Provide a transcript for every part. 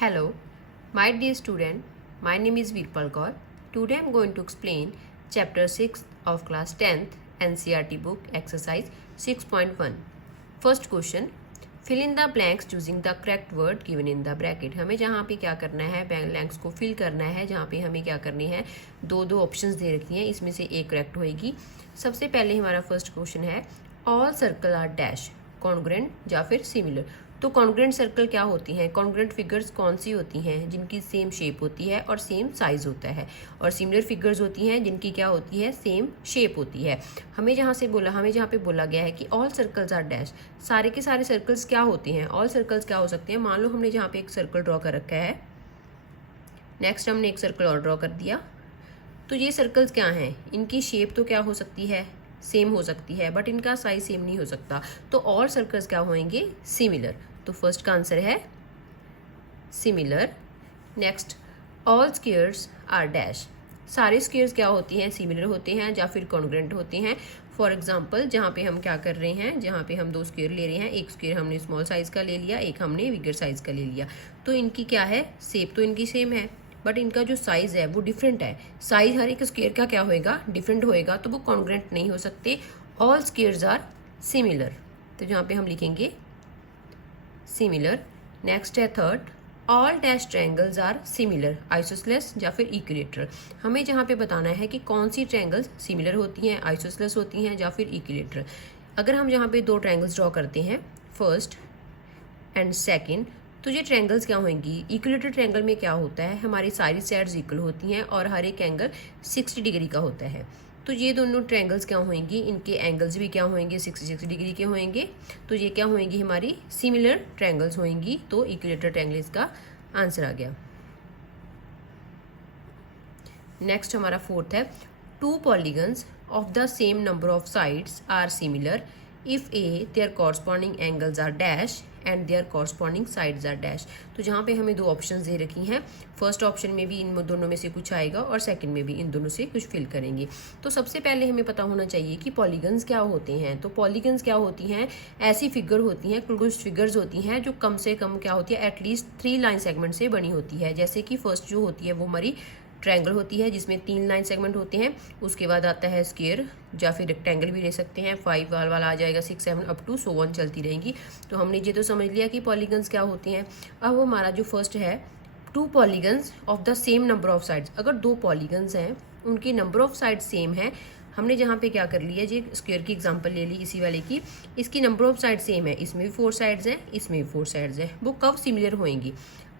Hello, my dear student. My name is Virpal Kaur. Today I am going to explain Chapter 6 of Class 10th NCERT book exercise 6.1. First question. Fill in the blanks choosing the correct word given in the bracket. हमें जहाँ पे क्या करना है, blanks को fill करना है. जहाँ पे हमें क्या करनी है, दो ऑप्शंस दे रखी हैं, इसमें से एक करेक्ट होएगी. सबसे पहले हमारा फर्स्ट क्वेश्चन है all circle are dash, congruent या फिर सिमिलर. तो कॉन्ग्रुएंट सर्कल क्या होती हैं, कॉन्ग्रुएंट फिगर्स कौन सी होती हैं, जिनकी सेम शेप होती है और सेम साइज होता है. और सिमिलर फिगर्स होती हैं जिनकी क्या होती है, सेम शेप होती है. हमें जहाँ पे बोला गया है कि ऑल सर्कल्स आर डैश, सारे के सारे सर्कल्स क्या होते हैं, ऑल सर्कल्स क्या हो सकते हैं. मान लो हमने जहाँ पे एक सर्कल ड्रॉ कर रखा है, नेक्स्ट हमने एक सर्कल और ड्रॉ कर दिया. तो ये सर्कल्स क्या हैं, इनकी शेप तो क्या हो सकती है, सेम हो सकती है, बट इनका साइज सेम नहीं हो सकता. तो ऑल सर्कल्स क्या होंगे, सिमिलर. तो फर्स्ट का आंसर है similar. Next all squares are dash, सारे स्क्वेयर्स क्या होती हैं, सिमिलर होते हैं या फिर कॉन्ग्रुएंट होते हैं. फॉर एग्जांपल जहाँ पे हम क्या कर रहे हैं, जहाँ पे हम दो स्क्वेयर ले रहे हैं, एक स्क्वेयर हमने स्मॉल साइज का ले लिया, एक हमने बिगर साइज का ले लिया. तो इनकी क्या है, शेप तो इनकी सेम है, बट इनका जो साइज है वो डिफरेंट है. साइज हर एक स्क्वेयर का क्या होएगा, डिफरेंट होएगा, तो वो कॉन्ग्रुएंट नहीं हो सकते. ऑल स्क्वेयर्स आर सिमिलर, तो जहाँ पे हम लिखेंगे सिमिलर. नेक्स्ट है third, all dash triangles are similar, isosceles या फिर इक्विलेटरल. हमें जहाँ पे बताना है कि कौन सी ट्रायंगल्स सिमिलर होती हैं, आइसोसेलेस होती हैं या फिर इक्विलेटरल. अगर हम जहाँ पे दो ट्रायंगल्स ड्रॉ करते हैं, फर्स्ट एंड सेकंड, तो ये ट्रायंगल्स क्या होंगी, इक्विलेटरल ट्रायंगल में क्या होता है, हमारी सारी साइड्स इक्वल होती हैं और हर एक एंगल 60 डिग्री का होता है. तो ये दोनों ट्रायंगल्स क्या होंगी, इनके एंगल्स भी क्या होंगे, 66 डिग्री के होंगे. तो ये क्या होंगी, हमारी सिमिलर ट्रायंगल्स होंगी. तो इक्विलेटरल ट्रायंगल इसका आंसर आ गया. नेक्स्ट हमारा फोर्थ है two polygons of the same number of sides are similar if a their corresponding angles are dash and their corresponding sides are dash. तो जहाँ पे हमें दो ऑप्शंस दे रखी हैं, फर्स्ट ऑप्शन में भी इन दोनों में से कुछ आएगा और सेकंड में भी इन दोनों से कुछ फिल करेंगे. तो सबसे पहले हमें पता होना चाहिए कि पॉलीगन्स क्या होते हैं. तो पॉलीगन्स क्या होती हैं, ऐसी फिगर होती हैं, कुछ फिगर्स होती हैं जो कम से कम क्या होती है, एटलीस्ट 3 लाइन सेगमेंट से बनी होती है. जैसे कि फर्स्ट जो होती है वो हमारी ट्रायंगल होती है जिसमें 3 लाइन सेगमेंट होते हैं. उसके बाद आता है स्क्वायर या फिर रेक्टेंगल भी ले सकते हैं, 5 वाला आ जाएगा, 6 7 अप टू 1 चलती रहेंगी. तो हमने ये तो समझ लिया कि पॉलीगन्स क्या होती हैं. अब हमारा जो फर्स्ट है two polygons of the same number of sides, अगर दो पॉलीगन्स हैं उनकी नंबर ऑफ साइड सेम है. हमने जहाँ पे क्या कर लिया, जी स्क्वायर की एग्जांपल ले ली इसी वाले की, इसकी नंबर ऑफ साइड सेम है, इसमें भी 4 साइड्स हैं, इसमें भी 4 साइड्स हैं. वो कब सिमिलर होंगी,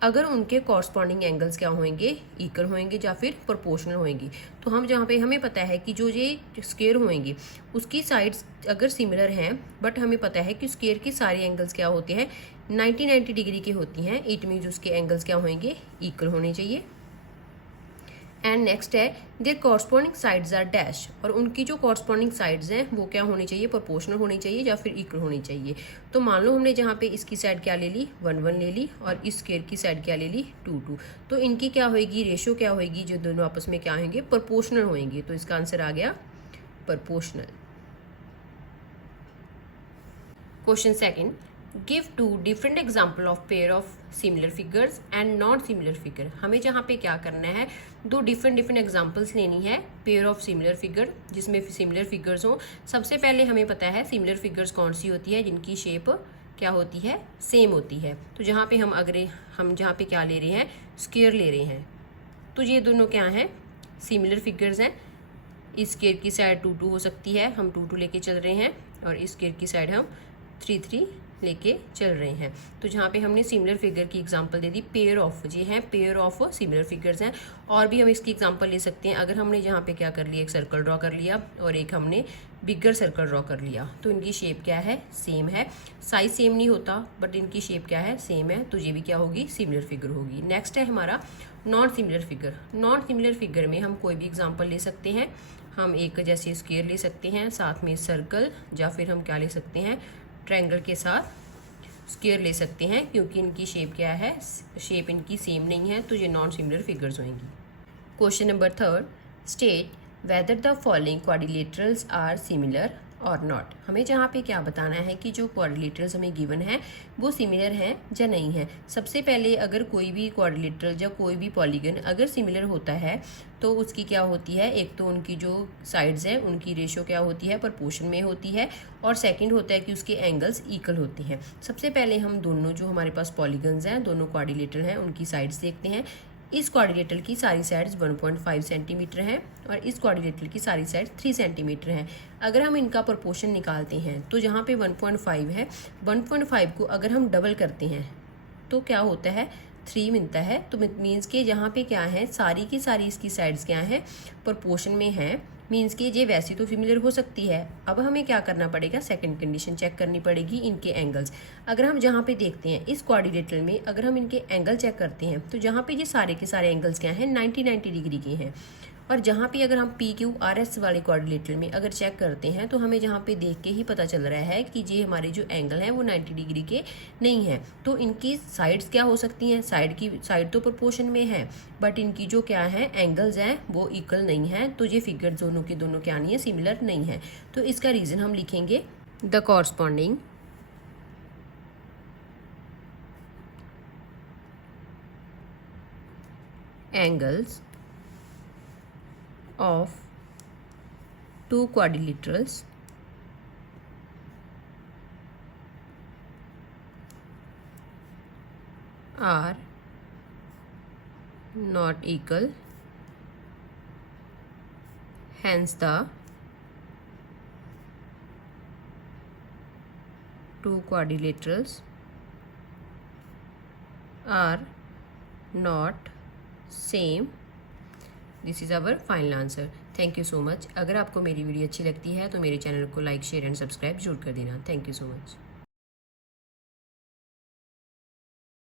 अगर उनके कॉरस्पॉन्डिंग एंगल्स क्या होंगे, इक्वल होंगे या फिर प्रोपोर्शनल होंगी. तो हम जहाँ पे हमें पता है कि जो ये स्क्वायर होंगी उसकी साइड्स अगर सिमिलर हैं, बट हमें पता है कि स्क्वायर की सारी एंगल्स क्या होते हैं, 90 डिग्री के होती हैं. इट मीन्स उसके एंगल्स क्या होंगे, इक्वल होने चाहिए. एंड नेक्स्ट है their corresponding sides are dash, और उनकी जो कॉरस्पॉन्डिंग साइड्स हैं वो क्या होनी चाहिए, प्रोपोर्शनल होनी चाहिए या फिर इक्वल होनी चाहिए. तो मान लो हमने जहाँ पे इसकी साइड क्या ले ली, 1 1 ले ली, और इस स्क्वायर की साइड क्या ले ली, 2 2. तो इनकी क्या होगी, रेशियो क्या होगी, जो दोनों आपस में क्या होंगे, प्रोपोर्शनल होंगे. तो इसका आंसर आ गया proportional. Question second, give 2 different example of pair of similar figures and not similar figure. हमें जहाँ पे क्या करना है, दो डिफरेंट एग्जाम्पल्स लेनी है पेयर ऑफ सिमिलर फिगर जिसमें सिमिलर फिगर्स हो. सबसे पहले हमें पता है सिमिलर फिगर्स कौन सी होती है, जिनकी शेप क्या होती है, सेम होती है. तो जहाँ पे हम जहाँ पे क्या ले रहे हैं, स्क्वायर ले रहे हैं, तो ये दोनों क्या हैं, सिमिलर फिगर्स हैं. इस स्क्वायर की साइड 2 2 हो सकती है, हम 2 2 लेके चल रहे हैं, और इस स्क्वायर की साइड हम 3 3 लेके चल रहे हैं. तो जहाँ पे हमने सिमिलर फिगर की example they the, pair of, ये हैं पेयर ऑफ सिमिलर फिगर्स हैं. और भी हम इसकी एग्जांपल ले सकते हैं. अगर हमने जहाँ पे क्या कर लिया, एक सर्कल ड्रॉ कर लिया और एक हमने बिगर सर्कल ड्रॉ कर लिया, तो इनकी शेप क्या है, सेम है. साइज सेम नहीं होता, बट इनकी शेप क्या है, सेम है. तो ये भी क्या होगी, सिमिलर फिगर होगी. नेक्स्ट है हमारा non similar figure. Non similar figure में हम कोई भी एग्जाम्पल ले सकते हैं. हम एक जैसे स्क्वायर ले सकते हैं, साथ में सर्कल, या फिर हम क्या ले सकते हैं, ट्रायंगल के साथ स्क्वायर ले सकते हैं, क्योंकि इनकी शेप क्या है, शेप इनकी सेम नहीं है. तो ये नॉन सिमिलर फिगर्स होंगी. Question number third, state whether the following quadrilaterals are similar और नॉट। हमें जहाँ पे क्या बताना है कि जो क्वाड्रिलेटरल्स हमें गिवन है वो सिमिलर हैं या नहीं है। सबसे पहले अगर कोई भी क्वाड्रिलेटरल या कोई भी पॉलीगन अगर सिमिलर होता है तो उसकी क्या होती है, एक तो उनकी जो साइड्स हैं उनकी रेशो क्या होती है, प्रोपोर्शन में होती है, और सेकंड होता है कि उसके एंगल्स इक्वल होते हैं। सबसे पहले हम दोनों जो हमारे पास पॉलीगन्स हैं, दोनों क्वाड्रिलेटरल हैं, उनकी साइड्स देखते हैं। इस क्वाड्रिलेटरल की सारी साइड्स 1.5 सेंटीमीटर हैं और इस क्वाड्रिलेटरल की सारी साइड्स 3 सेंटीमीटर हैं। अगर हम इनका प्रोपोर्शन निकालते हैं तो जहाँ पे 1.5 है, 1.5 को अगर हम डबल करते हैं तो क्या होता है, 3 मिलता है। तो मीन्स के यहाँ पे क्या है, सारी की सारी इसकी साइड्स क्या है, प्रोपोर्शन में है। मीन्स कि ये वैसी तो सिमिलर हो सकती है। अब हमें क्या करना पड़ेगा, सेकंड कंडीशन चेक करनी पड़ेगी, इनके एंगल्स। अगर हम जहाँ पे देखते हैं इस क्वाड्रिलेटरल में अगर हम इनके एंगल चेक करते हैं तो जहाँ पे ये सारे के सारे एंगल्स क्या हैं, 90 डिग्री के हैं। और जहाँ पे अगर हम पी क्यू आर एस वाले क्वाड्रिलेटरल में अगर चेक करते हैं तो हमें जहाँ पे देख के ही पता चल रहा है कि ये हमारे जो एंगल हैं वो 90 डिग्री के नहीं हैं। तो इनकी साइड्स क्या हो सकती हैं, साइड तो प्रोपोर्शन में है बट इनकी जो क्या है एंगल्स हैं वो इक्वल नहीं है। तो ये फिगर दोनों के दोनों क्या नहीं है, सिमिलर नहीं है। तो इसका रीज़न हम लिखेंगे the corresponding angles of two quadrilaterals are not equal, hence the two quadrilaterals are not same. This is our final answer. Thank you so much. अगर आपको मेरी वीडियो अच्छी लगती है तो मेरे चैनल को लाइक, शेयर एंड सब्सक्राइब जरूर कर देना। Thank you so much.